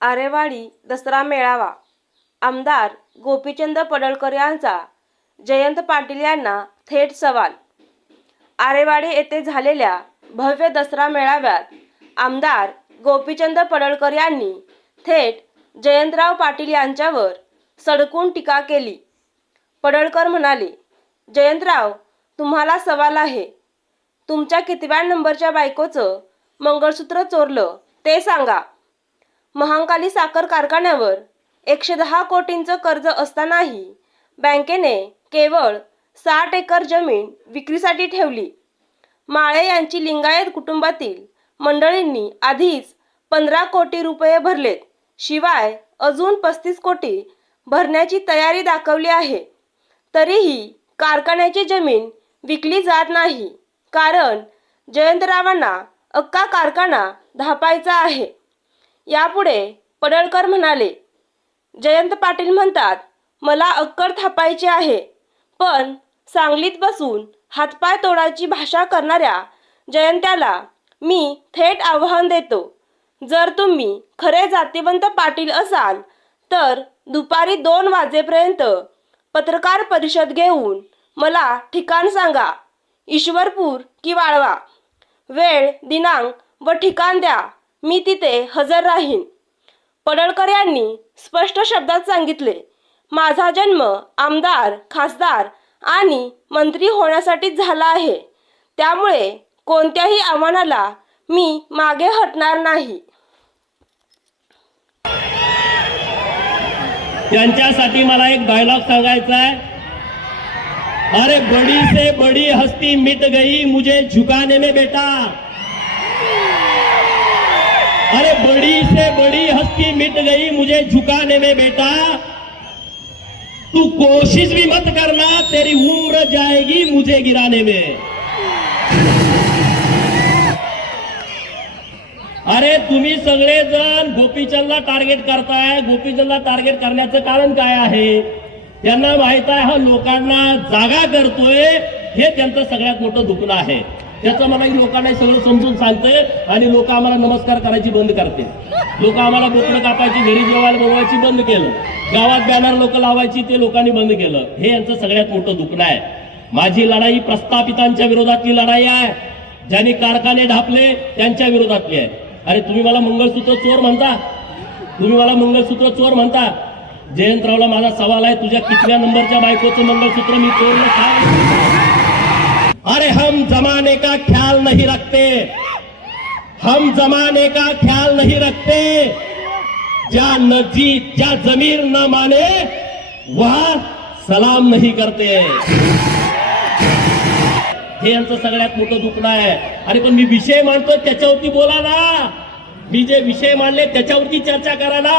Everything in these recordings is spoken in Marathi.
आरेवाडी दसरा मेळावा. आमदार गोपीचंद पडळकर यांचा जयंत पाटील यांना थेट सवाल. आरेवाडी येथे झालेल्या भव्य दसरा मेळाव्यात आमदार गोपीचंद पडळकर यांनी थेट जयंतराव पाटील यांच्यावर सडकून टीका केली. पडळकर म्हणाले जयंतराव तुम्हाला सवाल आहे. तुमच्या कितव्या नंबरच्या बायकोचं मंगळसूत्र चोरलं ते सांगा. महांकाली साखर कारखान्यावर एकशे दहा कोटींचं कर्ज असतानाही बँकेने केवळ साठ एकर जमीन विक्रीसाठी ठेवली. माळे यांची लिंगायत कुटुंबातील मंडळींनी आधीच पंधरा कोटी रुपये भरलेत. शिवाय अजून पस्तीस कोटी भरण्याची तयारी दाखवली आहे. तरीही कारखान्याची जमीन विकली जात नाही. कारण जयंतरावांना अक्का कारखाना धापायचा आहे. यापुढे पडळकर म्हणाले जयंत पाटील म्हणतात मला अक्कड थापायचे आहे पण सांगलीत बसून हातपाय तोडायची भाषा करणाऱ्या जयंत्याला मी थेट आव्हान देतो. जर तुम्ही खरे जातीवंत पाटील असाल तर दुपारी दोन वाजेपर्यंत पत्रकार परिषद घेऊन मला ठिकाण सांगा ईश्वरपूर की वाळवा. वेळ दिनांक व ठिकाण द्या. मी तिथे हजर राहीन. पडळकर यांनी स्पष्ट शब्दात सांगितले माझा जन्म आमदार खासदार आणि मंत्री होण्यासाठीच झाला आहे. त्यामुळे कोणत्याही आव्हानाला मी मागे हटणार नाही. त्यांच्यासाठी मला एक डायलॉग सांगायचा आहे. अरे बड़ी से बड़ी हस्ती मिट गई मुझे झुकाने में बेटा. अरे बड़ी से बड़ी हस्ती मिट गई मुझे झुकाने में बेटा। तू कोशिश भी मत करना तेरी उम्र जाएगी मुझे गिराने में। अरे तुम्ही सगळेजण गोपीचंदला टार्गेट करताय गोपीचंदला टार्गेट करण्याचं कारण काय आहे? त्यांना माहीत आहे हा लोकांना जागा करतोय हे त्यांचं सगळ्यात मोठं दुखणं आहे. त्याचं मला ही लोकांना सगळं समजून सांगतंय आणि लोक आम्हाला नमस्कार करायची बंद करते. लोक आम्हाला बोकडं कापायची घरी जेवायला बोलवायची बंद केलं. गावात बॅनर लोक लावायची ते लोकांनी बंद केलं. हे यांचं सगळ्यात मोठं दुखणं आहे. माझी लढाई प्रस्थापितांच्या विरोधातली लढाई आहे. ज्यांनी कारखाने ढापले त्यांच्या विरोधातली आहे. अरे तुम्ही मला मंगळसूत्र चोर म्हणता? तुम्ही मला मंगळसूत्र चोर म्हणता? जयंतरावला माझा सवाल आहे तुझ्या कितव्या नंबरच्या बायकोचं मंगळसूत्र मी चोरलं काय अरे हम जमाने का ख्याल नहीं रखते। हम जमाने का ख्याल नहीं रखते। ज्या नजी ज्या जमीर न माने वह सलाम नहीं करते। हे यांचं सगळ्यात मोठं दुखणं आहे. अरे पण मी विषय मांडतो त्याच्यावरती बोला ना. मी जे विषय मांडले त्याच्यावरती चर्चा करा ना.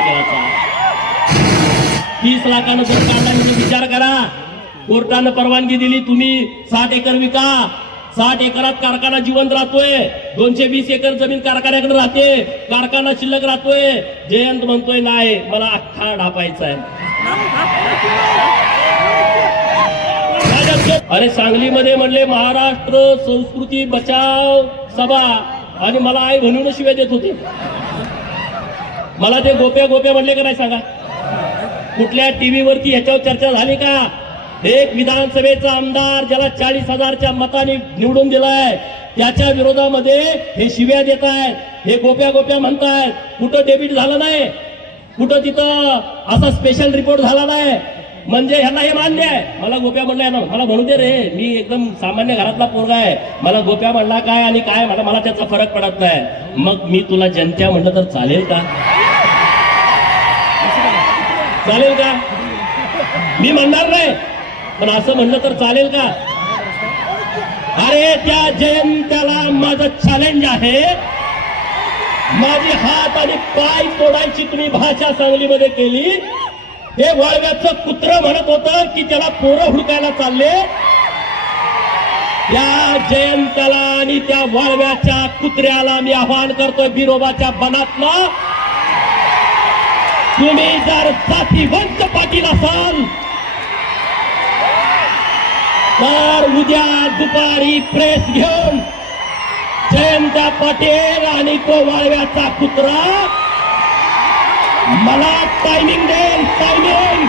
करायचा. तीस लाखानं जर काढला म्हणजे विचार करा. कोर्टानं परवानगी दिली तुम्ही साठ एकर विका. साठ एकरात कारखाना जिवंत राहतोय. दोनशे वीस एकर जमीन कारखान्याकडे राहते. कारखाना शिल्लक राहतोय. जयंत म्हणतोय नाही मला अख्खा ढापायचा आहे. अरे सांगलीमध्ये म्हणले महाराष्ट्र संस्कृती बचाव सभा. आणि मला आई म्हणून शिव्या देत होते. मला ते गोप्या गोप्या म्हणले का नाही सांगा? कुठल्या टीव्हीवरती ह्याच्यावर चर्चा झाली का? एक विधानसभेचा आमदार ज्याला चाळीस हजारच्या मताने निवडून दिलाय त्याच्या विरोधामध्ये हे शिव्या देत आहेत हे गोप्या गोप्या म्हणतायत. कुठं डेबिट झालं नाही? कुठं तिथं असा स्पेशल रिपोर्ट झाला नाही? म्हणजे ह्यांना हे मान्य आहे. मला गोप्या म्हणलाय ना मला म्हणू दे रे मी एकदम सामान्य घरातला पोरगा आहे. मला गोप्या म्हणला काय आणि काय मला मला त्याचा फरक पडत नाही. मग मी तुला जनत्या म्हणलं तर चालेल का? चालेल का? मी म्हणणार नाही पण असं म्हणलं तर चालेल का? अरे त्या जयंत्याला माझं चॅलेंज आहे. माझी हात आणि पाय तोडायची तुम्ही भाषा सांगलीमध्ये केली. हे वाळव्याचं कुत्र म्हणत होतं की त्याला पोरं हुडकायला चालले. त्या जयंताला आणि त्या वाळव्याच्या कुत्र्याला मी आवाहन करतोय बिरोबाच्या बनातला तुम्ही जर जातीवंत पाटील असाल. तर उद्या दुपारी प्रेस घेऊन जयंता पाटील आणि तो वाळव्याचा कुत्रा मला टायमिंग देईल टायमिंग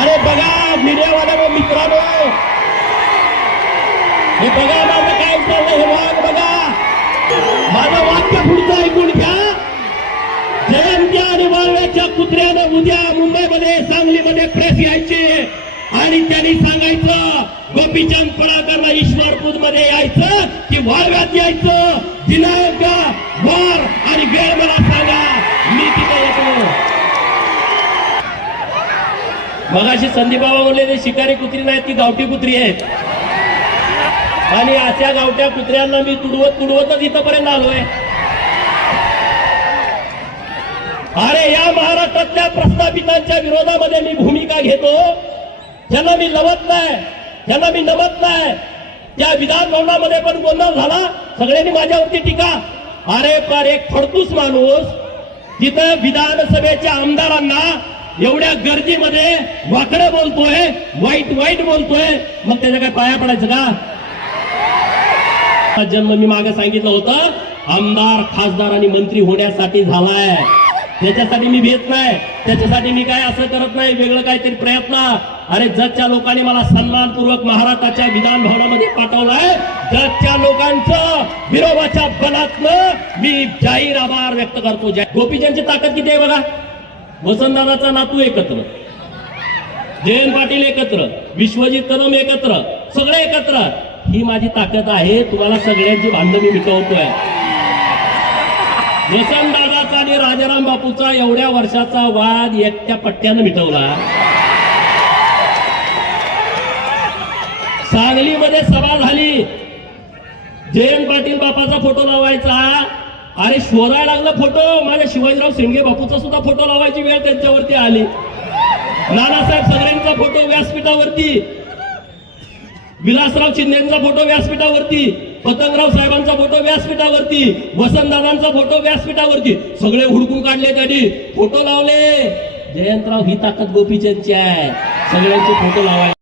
अरे बघा मीडियावाल्या मित्रांनो. हे बघा वाक्य पुढचं ऐकून घ्या. जयंत्या आणि वाळव्याच्या कुत्र्यानं उद्या मुंबईमध्ये सांगलीमध्ये प्रेस यायचे. आणि त्यांनी सांगायचं गोपीचंद पडाकरला ईश्वरपूरमध्ये यायचं की वाळव्यात यायचं. दिनांक वार आणि वेळ मला सांगा. मी तिथे येतो. मगाशी संदीप बाबा बोलले ते शिकारी कुत्री नाही ती गावठी कुत्री आहेत. आणि अशा गावठ्या कुत्र्यांना मी तुडवत तुडवतच इथपर्यंत आलोय. अरे या महाराष्ट्रातल्या प्रस्थापितांच्या विरोधामध्ये मी भूमिका घेतो. ज्यांना मी लवत नाही ज्यांना मी नमत नाही त्या विधानभवनामध्ये पण गोंधळ झाला. सगळ्यांनी माझ्यावरती टीका. अरे पर एक फडतूस माणूस तिथं विधानसभेच्या आमदारांना एवढ्या गर्दीमध्ये वाकडं बोलतोय वाईट वाईट बोलतोय मग त्याच्या काय पाया पडायचं का? हा जन्म मी मागे सांगितलं होतं. आमदार खासदार आणि मंत्री होण्यासाठी झालाय. त्याच्यासाठी मी भेट नाही. त्याच्यासाठी मी काय असं करत नाही. वेगळं काहीतरी प्रयत्न. अरे जगच्या लोकांनी मला सन्मानपूर्वक महाराष्ट्राच्या विधान भवनामध्ये पाठवलाय. जगच्या लोकांचं विरोधाच्या बलातनं मी जाहीर आभार व्यक्त करतो. जय- गोपीचंदची ताकद किती आहे बघा? वसंतदादाचा नातू एकत्र. जयंत पाटील एकत्र. विश्वजित कदम एकत्र. सगळे एकत्र. ही माझी ताकद आहे. तुम्हाला सगळ्यांची भांडणं मी मिटवतोय. वसंतदादाचा आणि बापूचा एवढ्या वर्षाचा वाद एकट्या पट्ट्यानं मिटवला. सांगलीमध्ये सभा झाली. जयंत पाटील बापाचा फोटो लावायचा. अरे शोधायला लागला फोटो. माझ्या शिवाजीराव शिंगे बापूचा सुद्धा फोटो लावायची वेळ त्यांच्यावरती आली. नानासाहेब सगळ्यांचा फोटो व्यासपीठावरती. विलासराव शिंदेचा फोटो व्यासपीठावरती. पतंगराव साहेबांचा फोटो व्यासपीठावरती वसंतदादांचा फोटो व्यासपीठावरती. सगळे हुडकून काढले त्यांनी. फोटो लावले. जयंतराव ही ताकद गोपीचंदची आहे. सगळ्यांचे फोटो लावायचे.